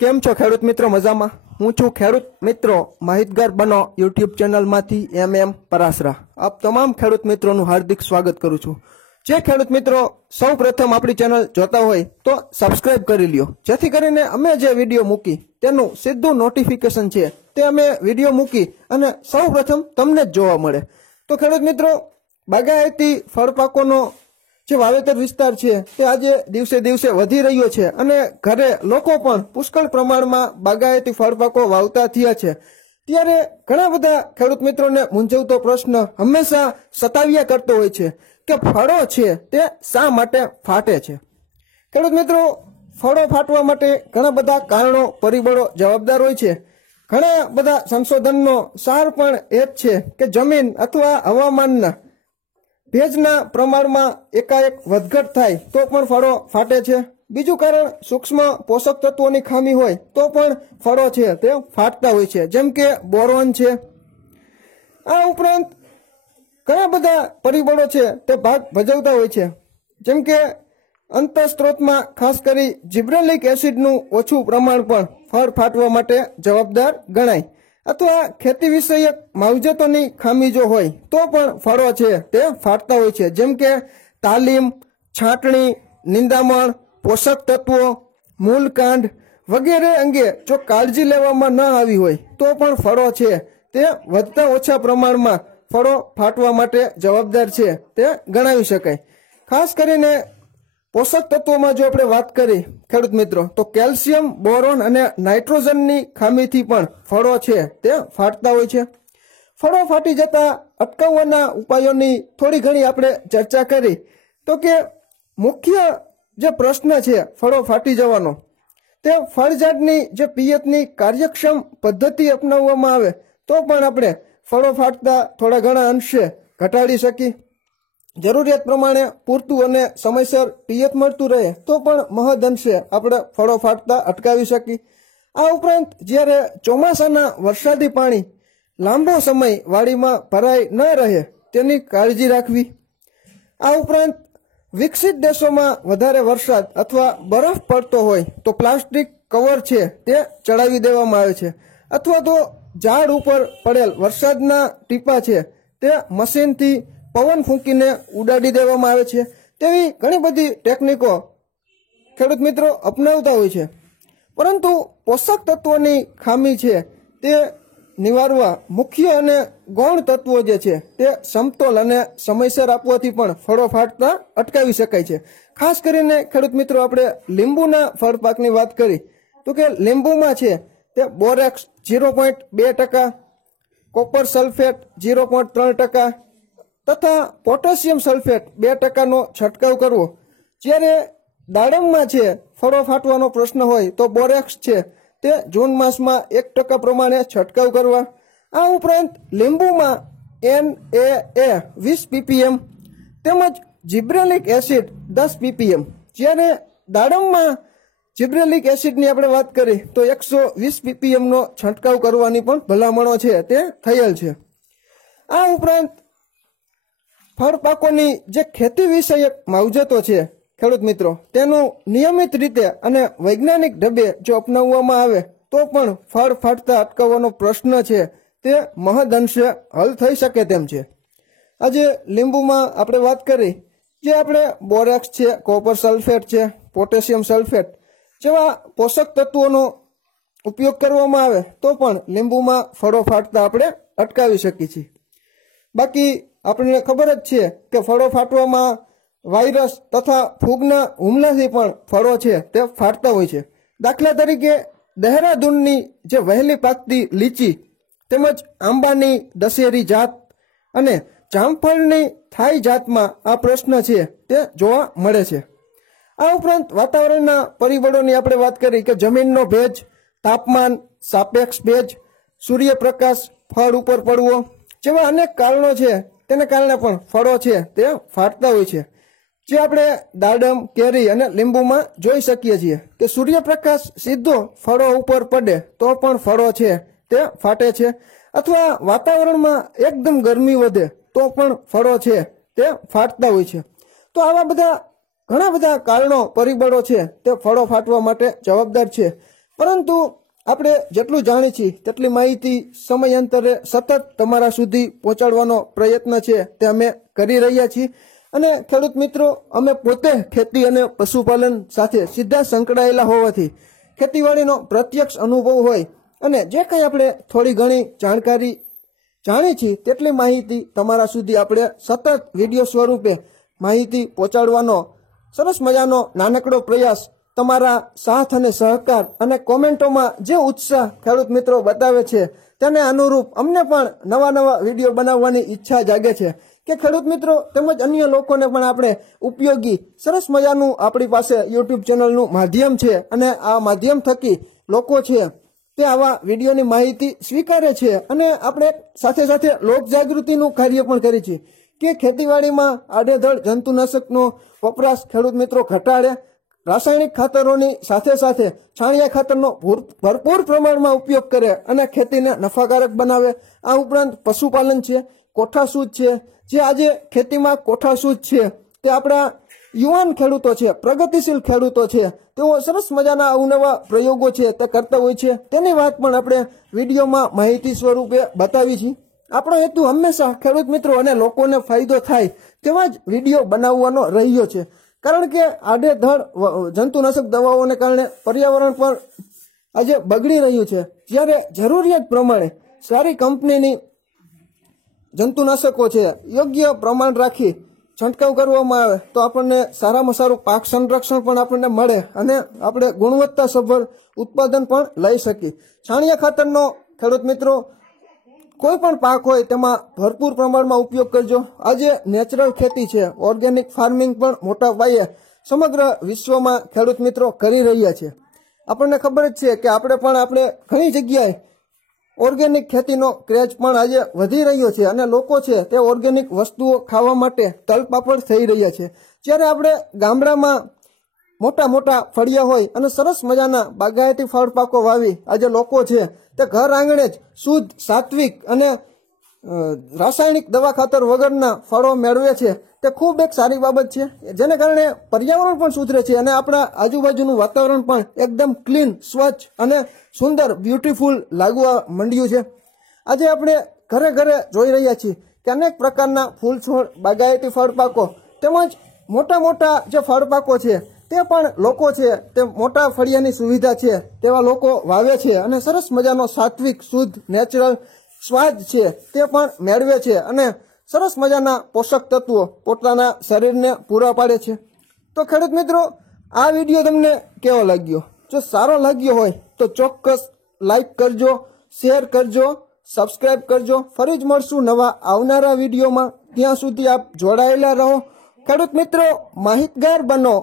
કેમ છો ખેડૂત મિત્રો? મજામાં? હું છું ખેડૂત મિત્રો માહિતગાર બનો યુટ્યુબ ચેનલમાંથી એમ પરાસરા. આપ તમામ ખેડૂત મિત્રોનું હાર્દિક સ્વાગત કરું છું. જે ખેડૂત મિત્રો સૌ પ્રથમ આપણી ચેનલ જોતા હોય તો સબસ્ક્રાઇબ કરી લ્યો, જેથી કરીને અમે જે વિડીયો મૂકી તેનું સીધું નોટિફિકેશન છે તે અમે વિડીયો મૂકી અને સૌ પ્રથમ તમને જ જોવા મળે. તો ખેડૂત મિત્રો, બાગાયતી ફળ પાકોનો જે વાવેતર વિસ્તાર છે તે આજે દિવસે દિવસે વધી રહ્યો છે અને ઘરે લોકો પણ પુષ્કળ પ્રમાણમાં બાગાયતી ફળ પાકો વાવતા થયા છે. ત્યારે ઘણા બધા ખેડૂત મિત્રોને મૂંઝવતો પ્રશ્ન હંમેશા સતાવ્યા કરતો હોય છે કે ફળો છે તે શા માટે ફાટે છે. ખેડૂત મિત્રો, ફળો ફાટવા માટે ઘણા બધા કારણો પરિબળો જવાબદાર હોય છે. ઘણા બધા સંશોધનનો સાર પણ એ જ છે કે જમીન અથવા હવામાનના ભેજના પ્રમાણમાં એકાએક વધઘટ થાય તો પણ ફળો ફાટે છે. બીજું કારણ સૂક્ષ્મ પોષક તત્વોની ખામી હોય તો પણ ફળો છે તે ફાટતા હોય છે, જેમ કે બોરોન છે. આ ઉપરાંત ઘણા બધા પરિબળો છે તે ભાગ ભજવતા હોય છે, જેમ કે અંતઃસ્ત્રોતમાં ખાસ કરી જિબ્રેલિક એસિડનું ઓછું પ્રમાણ પણ ફળ ફાટવા માટે જવાબદાર ગણાય, અથવા ખેતી વિષયક માવજતોની ખામી જો હોય તો પણ ફળો છે તે ફાટતા હોય છે, જેમ કે તાલીમ, છાંટણી, નિંદામણ, પોષક તત્વો, મૂલકાંડ વગેરે અંગે જો કાળજી લેવામાં ન આવી હોય તો પણ ફળો છે તે વધતા ઓછા પ્રમાણમાં ફળો ફાટવા માટે જવાબદાર છે તે ગણાવી શકાય. ખાસ કરીને પોષક તત્વોમાં જો આપણે વાત કરી ખેડૂત મિત્રો, તો કેલ્શિયમ, બોરોન અને નાઇટ્રોજનની ખામીથી પણ ફળો છે તે ફાટતા હોય છે. ફળો ફાટી જતા અટકાવવાના ઉપાયોની થોડી ઘણી આપણે ચર્ચા કરી તો કે મુખ્ય જે પ્રશ્ન છે ફળો ફાટી જવાનો, તે ફળઝાડની જે પિયતની કાર્યક્ષમ પદ્ધતિ અપનાવવામાં આવે તો પણ આપણે ફળો ફાટતા થોડા ઘણા અંશે ઘટાડી શકીએ. જરૂરિયાત પ્રમાણે પૂરતું અને સમયસર પિયત મળતું રહે તો પણ મહદ અંશે આપણે ફળો ફાટતા અટકાવી શકીએ. આ ઉપરાંત જ્યારે ચોમાસાના વરસાદી પાણી લાંબો સમય વાડીમાં ભરાઈ ન રહે તેની કાળજી રાખવી. આ ઉપરાંત વિકસિત દેશોમાં વધારે વરસાદ અથવા બરફ પડતો હોય તો પ્લાસ્ટિક કવર છે તે ચડાવી દેવામાં આવે છે, અથવા તો ઝાડ ઉપર પડેલ વરસાદના ટીપા છે તે મશીનથી પવન ફૂંકીને ઉડાડી દેવામાં આવે છે. તેવી ઘણી બધી ટેકનિકો ખેડૂત મિત્રો અપનાવતા હોય છે. પરંતુ પોષક તત્વોની ખામી છે તે નિવારવા મુખ્ય અને ગૌણ તત્વો જે છે તે સમતોલ અને સમયસર આપવાથી પણ ફળો ફાટતા અટકાવી શકાય છે. ખાસ કરીને ખેડૂત મિત્રો, આપણે લીંબુના ફળ પાકની વાત કરી તો કે લીંબુમાં છે તે બોરેક્સ 0.2%, કોપર સલ્ફેટ 0.3% તથા પોટેશિયમ સલ્ફેટ 2%નો છંટકાવ કરવો. જ્યારે દાડમમાં છે ફળો ફાટવાનો પ્રશ્ન હોય તો બોરેક્સ છે તે જૂન માસમાં 1% પ્રમાણે છંટકાવ કરવા. આ ઉપરાંત લીંબુમાં NAA 20 ppm તેમજ જિબ્રેલિક એસિડ 10 ppm. જ્યારે દાડમમાં જિબ્રેલિક એસિડની આપણે વાત કરી તો 120 ppmનો છંટકાવ કરવાની પણ ભલામણો છે તે થયેલ છે. આ ઉપરાંત ફળ પાકોની જે ખેતી વિષયક માવજતો છે ખેડૂત મિત્રો, તેનું નિયમિત રીતે અને વૈજ્ઞાનિક ઢબે જો અપનાવવામાં આવે તો પણ ફળ ફાટતા અટકાવવાનો પ્રશ્ન છે તે મહદ અંશે હલ થઈ શકે તેમ છે. આજે લીંબુમાં આપણે વાત કરી, જે આપણે બોરેક્સ છે, કોપર સલ્ફેટ છે, પોટેશિયમ સલ્ફેટ જેવા પોષક તત્વોનો ઉપયોગ કરવામાં આવે તો પણ લીંબુમાં ફળો ફાટતા આપણે અટકાવી શકીએ છીએ. બાકી આપણને ખબર જ છે કે ફળો ફાટવામાં વાયરસ તથા ફૂગના હુમલાથી પણ ફળો છે તે ફાટતા હોય છે. દાખલા તરીકે દહેરાદૂનની જે વહેલી પાકતી લીચી તેમજ આંબાની દશેરી જાત અને જામફળની થાઈ જાતમાં આ પ્રશ્ન છે તે જોવા મળે છે. આ ઉપરાંત વાતાવરણના પરિબળોની આપણે વાત કરી કે જમીનનો ભેજ, તાપમાન, સાપેક્ષ ભેજ, સૂર્યપ્રકાશ ફળ ઉપર પડવો જેવા અનેક કારણો છે તેને કારણે પણ ફળો છે તે ફાટતા હોય છે. જે આપણે દાડમ, કેરી અને લીંબુમાં જોઈ શકીએ છીએ કે સૂર્યપ્રકાશ સીધો ફળો ઉપર પડે તો પણ ફળો છે તે ફાટે છે, અથવા વાતાવરણમાં એકદમ ગરમી વધે તો પણ ફળો છે તે ફાટતા હોય છે. તો આવા બધા ઘણા બધા કારણો પરિબળો છે તે ફળો ફાટવા માટે જવાબદાર છે. પરંતુ આપણે જેટલું જાણીએ છીએ તેટલી માહિતી સમયાંતરે સતત તમારા સુધી પહોંચાડવાનો પ્રયત્ન છે તે અમે કરી રહ્યા છીએ અને ખેડૂત મિત્રો અમે પોતે ખેતી અને પશુપાલન સાથે સીધા સંકળાયેલા હોવાથી ખેતીવાડીનો પ્રત્યક્ષ અનુભવ હોય અને જે કંઈ આપણે થોડી ઘણી જાણકારી જાણીએ છીએ તેટલી માહિતી તમારા સુધી આપણે સતત વિડીયો સ્વરૂપે માહિતી પહોંચાડવાનો સરસ મજાનો નાનકડો પ્રયાસ તમારા સાથ અને સહકાર અને કોમેન્ટોમાં જે ઉત્સાહ ખેડૂત મિત્રો બતાવે છે તેને અનુરૂપ અમને પણ નવા નવા વિડીયો બનાવવાની ઈચ્છા જાગે છે કે ખેડૂત મિત્રો તેમજ અન્ય લોકોને પણ આપણે ઉપયોગી સરસ મજાનું આપણી પાસે યુટ્યુબ ચેનલનું માધ્યમ છે અને આ માધ્યમ થકી લોકો છે તે આવા વિડીયોની માહિતી સ્વીકારે છે અને આપણે સાથે સાથે લોક જાગૃતિનું કાર્ય પણ કરીએ છીએ કે ખેતીવાડીમાં આડેધડ જંતુનાશકનો વપરાશ ખેડૂત મિત્રો ઘટાડે, રાસાયણિક ખાતરોની સાથે સાથે છાણિયા ખાતરનો ભરપૂર પ્રમાણમાં ઉપયોગ કરે અને ખેતીને નફાકારક બનાવે. આ ઉપરાંત પશુપાલન છે, કોઠાસૂઝ છે, જે આજે ખેતીમાં કોઠાસૂઝ છે તે આપણા યુવાન ખેડૂતો છે, પ્રગતિશીલ ખેડૂતો છે, તેઓ સરસ મજાના અવનવા પ્રયોગો છે તે કરતા હોય છે. તેની વાત પણ આપણે વિડીયોમાં માહિતી સ્વરૂપે બતાવી છે. આપણો હેતુ હંમેશા ખેડૂત મિત્રો અને લોકોને ફાયદો થાય તેવા જ વિડીયો બનાવવાનો રહ્યો છે, કારણ કે આડેધડ જંતુનાશક દવાઓને કારણે પર્યાવરણ પણ આજે બગડી રહ્યું છે. જ્યારે જરૂરિયાત પ્રમાણે સારી કંપનીની જંતુનાશકો છે યોગ્ય પ્રમાણ રાખી છંટકાવ કરવામાં આવે તો આપણને સારામાં સારું પાક સંરક્ષણ પણ આપણને મળે અને આપણે ગુણવત્તાસભર ઉત્પાદન પણ લઈ શકીએ. છાણિયા ખાતરનો ખેડૂત મિત્રો કોઈ પણ પાક હોય તેમાં ભરપૂર પ્રમાણમાં ઉપયોગ કરજો. આજે નેચરલ ખેતી છે, ઓર્ગેનિક ફાર્મિંગ પણ મોટા પાયે સમગ્ર વિશ્વમાં ખેડૂત મિત્રો કરી રહ્યા છે. આપણને ખબર જ છે કે આપણે ઘણી જગ્યાએ ઓર્ગેનિક ખેતીનો ક્રેઝ પણ આજે વધી રહ્યો છે અને લોકો છે તે ઓર્ગેનિક વસ્તુઓ ખાવા માટે તલપાપડ થઈ રહ્યા છે. જ્યારે આપણે ગામડામાં મોટા મોટા ફળિયા હોય અને સરસ મજાના બાગાયતી ફળ પાકો વાવી આજે લોકો છે તે ઘર આંગણે જ શુદ્ધ, સાત્વિક અને રાસાયણિક દવા ખાતર વગરના ફળો મેળવે છે. તે ખૂબ એક સારી બાબત છે, જેને કારણે પર્યાવરણ પણ સુધરે છે અને આપણા આજુબાજુનું વાતાવરણ પણ એકદમ ક્લીન, સ્વચ્છ અને સુંદર, બ્યુટીફુલ લાગવા માંડ્યું છે. આજે આપણે ઘરે ઘરે જોઈ રહ્યા છીએ કે અનેક પ્રકારના ફૂલ છોડ, બાગાયતી ફળ પાકો તેમજ મોટા મોટા જે ફળ પાકો છે તે પણ લોકો છે તે મોટા ફળિયાની સુવિધા છે તેવા લોકો વાવે છે અને સરસ મજાનો સાત્વિક, શુદ્ધ, નેચરલ સ્વાદ છે તે પણ મેળવે છે અને સરસ મજાના પોષક તત્વો પોતાના શરીરને પૂરા પાડે છે. તો ખેડૂત મિત્રો, આ વિડીયો તમને કેવો લાગ્યો? જો સારો લાગ્યો હોય તો ચોક્કસ લાઈક કરજો, શેર કરજો, સબસ્ક્રાઈબ કરજો. ફરી જ મળશું નવા આવનારા વિડીયોમાં. ત્યાં સુધી આપ જોડાયેલા રહો. ખેડૂત મિત્રો, માહિતગાર બનો.